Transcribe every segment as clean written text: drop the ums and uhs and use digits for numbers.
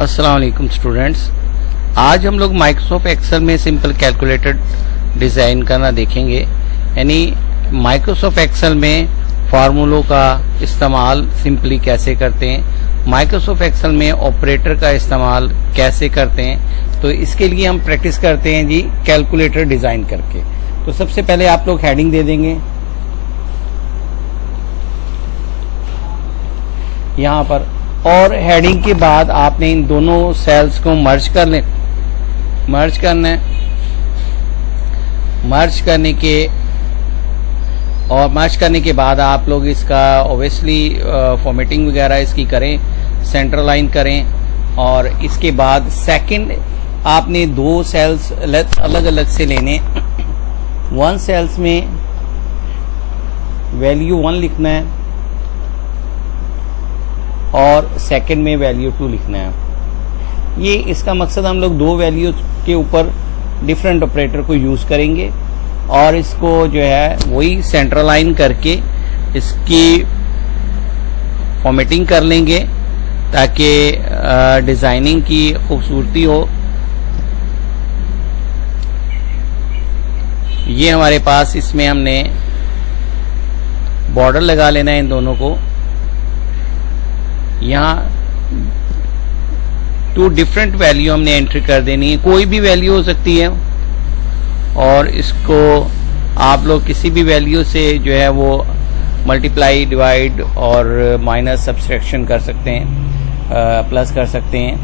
अस्सलाम वालेकुम स्टूडेंट्स। आज हम लोग माइक्रोसॉफ्ट एक्सेल में सिंपल कैलकुलेटर डिज़ाइन करना देखेंगे। यानी माइक्रोसॉफ्ट एक्सेल में फार्मूलों का इस्तेमाल सिंपली कैसे करते हैं, माइक्रोसॉफ्ट एक्सेल में ऑपरेटर का इस्तेमाल कैसे करते हैं। तो इसके लिए हम प्रैक्टिस करते हैं जी कैलकुलेटर डिज़ाइन करके। तो सबसे पहले आप लोग हेडिंग दे देंगे यहाँ पर, और हेडिंग के बाद आपने इन दोनों सेल्स को मर्ज करना है। मर्ज करने के बाद आप लोग इसका ऑब्वियसली फॉर्मेटिंग वगैरह इसकी करें, सेंटर लाइन करें, और इसके बाद सेकंड आपने दो सेल्स अलग अलग से लेने। वन सेल्स में वैल्यू 1 लिखना है और सेकंड में वैल्यू 2 लिखना है। ये इसका मकसद, हम लोग दो वैल्यू के ऊपर डिफरेंट ऑपरेटर को यूज करेंगे और इसको जो है वही सेंट्रलाइन करके इसकी फॉर्मेटिंग कर लेंगे ताकि डिजाइनिंग की खूबसूरती हो। ये हमारे पास, इसमें हमने बॉर्डर लगा लेना है इन दोनों को। यहाँ 2 डिफरेंट वैल्यू हमने एंट्री कर देनी है, कोई भी वैल्यू हो सकती है, और इसको आप लोग किसी भी वैल्यू से जो है वो मल्टीप्लाई, डिवाइड और माइनस सब्सट्रैक्शन कर सकते हैं, प्लस कर सकते हैं।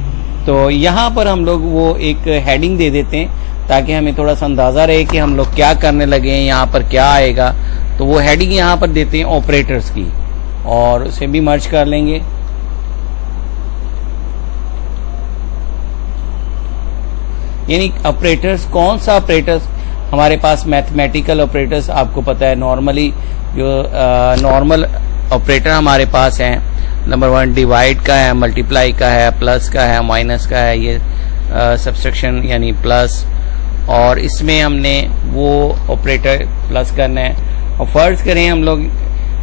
तो यहाँ पर हम लोग वो एक हेडिंग दे देते हैं ताकि हमें थोड़ा सा अंदाजा रहे कि हम लोग क्या करने लगे हैं, यहाँ पर क्या आएगा। तो वो हेडिंग यहाँ पर देते हैं ऑपरेटर्स की, और उसे भी मर्ज कर लेंगे। यानी ऑपरेटर्स, कौन सा ऑपरेटर्स हमारे पास, मैथमेटिकल ऑपरेटर्स आपको पता है। नॉर्मली जो नॉर्मल ऑपरेटर हमारे पास हैं, नंबर 1 डिवाइड का है, मल्टीप्लाई का है, प्लस का है, माइनस का है, ये सब्सट्रैक्शन यानी प्लस। और इसमें हमने वो ऑपरेटर प्लस करना है। और फर्ज करें हम लोग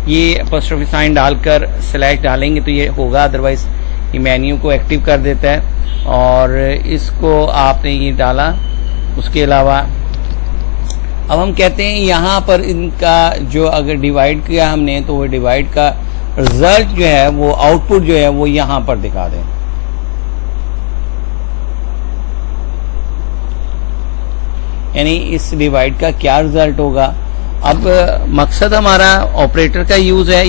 ये अपॉस्ट्रोफी साइन डालकर स्लैश डालेंगे तो ये होगा, अदरवाइज ये मेन्यू को एक्टिव कर देता है। और इसको आपने ये डाला। उसके अलावा अब हम कहते हैं यहाँ पर इनका जो अगर डिवाइड किया हमने, तो वो डिवाइड का रिजल्ट जो है, वो आउटपुट जो है वो यहाँ पर दिखा दें। यानी इस डिवाइड का क्या रिजल्ट होगा। अब मकसद हमारा ऑपरेटर का यूज है,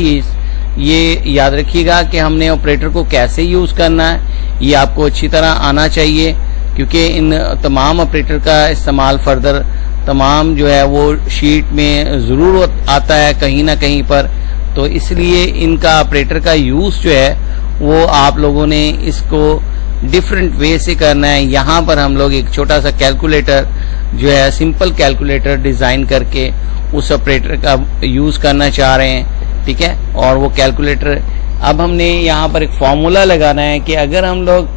ये याद रखिएगा कि हमने ऑपरेटर को कैसे यूज करना है, ये आपको अच्छी तरह आना चाहिए, क्योंकि इन तमाम ऑपरेटर का इस्तेमाल फर्दर तमाम जो है वो शीट में ज़रूर आता है कहीं ना कहीं पर। तो इसलिए इनका ऑपरेटर का यूज जो है वो आप लोगों ने इसको डिफरेंट वे से करना है। यहाँ पर हम लोग एक छोटा सा कैलकुलेटर जो है, सिंपल कैलकुलेटर डिजाइन करके उस ऑपरेटर का यूज करना चाह रहे हैं, ठीक है। और वो कैलकुलेटर, अब हमने यहाँ पर एक फॉर्मूला लगाना है कि अगर हम लोग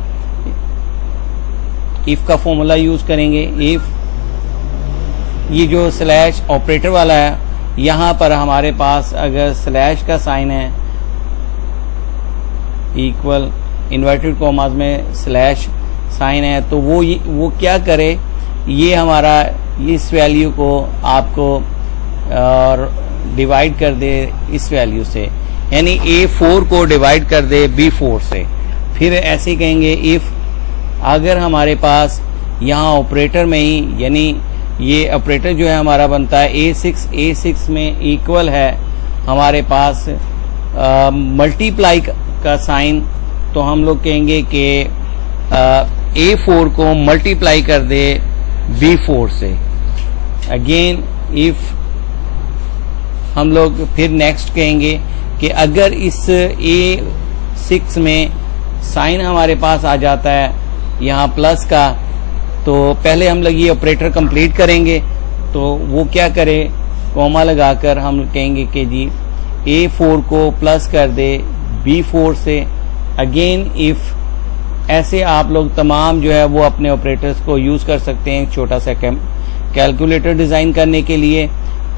इफ का फॉर्मूला यूज करेंगे, इफ ये जो स्लैश ऑपरेटर वाला है, यहाँ पर हमारे पास अगर स्लैश का साइन है, इक्वल इन्वर्टेड कॉमास में स्लैश साइन है, तो वो क्या करे, ये हमारा इस वैल्यू को आपको और डिवाइड कर दे इस वैल्यू से, यानी A4 को डिवाइड कर दे B4 से। फिर ऐसे ही कहेंगे इफ अगर हमारे पास यहाँ ऑपरेटर में ही, यानी ये ऑपरेटर जो है हमारा बनता है A6 में इक्वल है हमारे पास मल्टीप्लाई का साइन, तो हम लोग कहेंगे कि A4 को मल्टीप्लाई कर दे B4 से। अगेन इफ हम लोग फिर नेक्स्ट कहेंगे कि अगर इस A6 में साइन हमारे पास आ जाता है यहाँ प्लस का, तो पहले हम लोग ये ऑपरेटर कंप्लीट करेंगे। तो वो क्या करे, कॉमा लगाकर हम कहेंगे कि जी A4 को प्लस कर दे B4 से। अगेन इफ, ऐसे आप लोग तमाम जो है वो अपने ऑपरेटर्स को यूज कर सकते हैं छोटा सा कैलकुलेटर डिजाइन करने के लिए।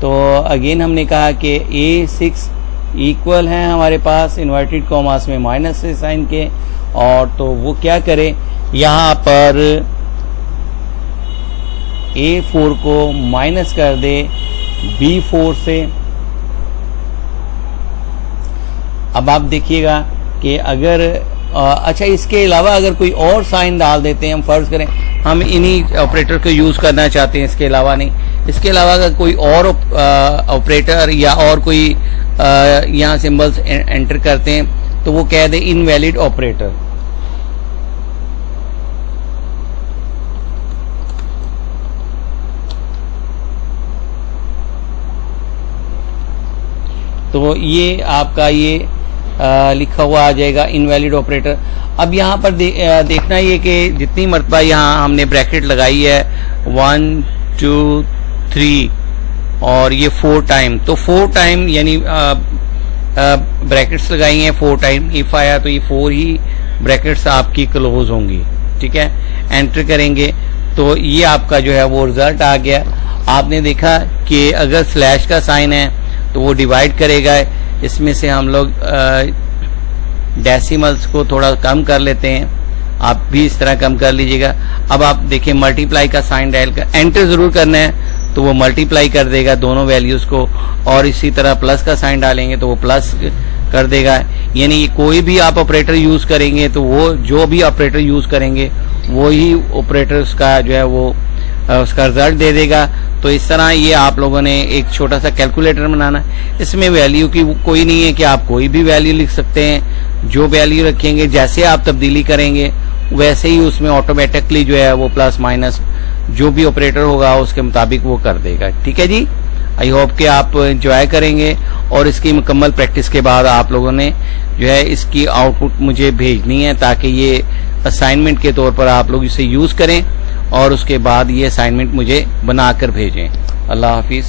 तो अगेन हमने कहा कि A6 इक्वल है हमारे पास इन्वर्टेड कॉमास में माइनस से साइन के, और तो वो क्या करे, यहाँ पर A4 को माइनस कर दे B4 से। अब आप देखिएगा कि अगर अच्छा इसके अलावा अगर कोई और साइन डाल देते हैं, हम फर्ज करें हम इन्हीं ऑपरेटर को यूज करना चाहते हैं, इसके अलावा नहीं, इसके अलावा अगर कोई और ऑपरेटर या और कोई यहाँ सिंबल्स एंटर करते हैं तो वो कह दे इनवैलिड ऑपरेटर। तो ये आपका ये लिखा हुआ आ जाएगा इनवैलिड ऑपरेटर। अब यहाँ पर देखना ये कि जितनी मरतबा यहाँ हमने ब्रैकेट लगाई है 1 2 3 और ये 4 टाइम, तो 4 टाइम यानी ब्रैकेट्स लगाई हैं 4 टाइम, इफ आया तो ये 4 ही ब्रैकेट्स आपकी क्लोज होंगी। ठीक है, एंटर करेंगे तो ये आपका जो है वो रिजल्ट आ गया। आपने देखा कि अगर स्लैश का साइन है तो वो डिवाइड करेगा, इसमें से हम लोग डेसिमल्स को थोड़ा कम कर लेते हैं, आप भी इस तरह कम कर लीजिएगा। अब आप देखिए मल्टीप्लाई का साइन डायल कर एंटर जरूर करना है तो वो मल्टीप्लाई कर देगा दोनों वैल्यूज को, और इसी तरह प्लस का साइन डालेंगे तो वो प्लस कर देगा। यानी कोई भी आप ऑपरेटर यूज करेंगे तो वो जो भी ऑपरेटर यूज करेंगे वो ही ऑपरेटर का जो है वो उसका रिजल्ट दे देगा। तो इस तरह ये आप लोगों ने एक छोटा सा कैलकुलेटर बनाना, इसमें वैल्यू की कोई नहीं है कि आप कोई भी वैल्यू लिख सकते हैं, जो वैल्यू रखेंगे जैसे आप तब्दीली करेंगे वैसे ही उसमें ऑटोमेटिकली जो है वो प्लस माइनस जो भी ऑपरेटर होगा उसके मुताबिक वो कर देगा। ठीक है जी, आई होप कि आप एंजॉय करेंगे और इसकी मुकम्मल प्रैक्टिस के बाद आप लोगों ने जो है इसकी आउटपुट मुझे भेजनी है ताकि ये असाइनमेंट के तौर पर आप लोग इसे यूज करें और उसके बाद ये असाइनमेंट मुझे बनाकर भेजें। अल्लाह हाफिज।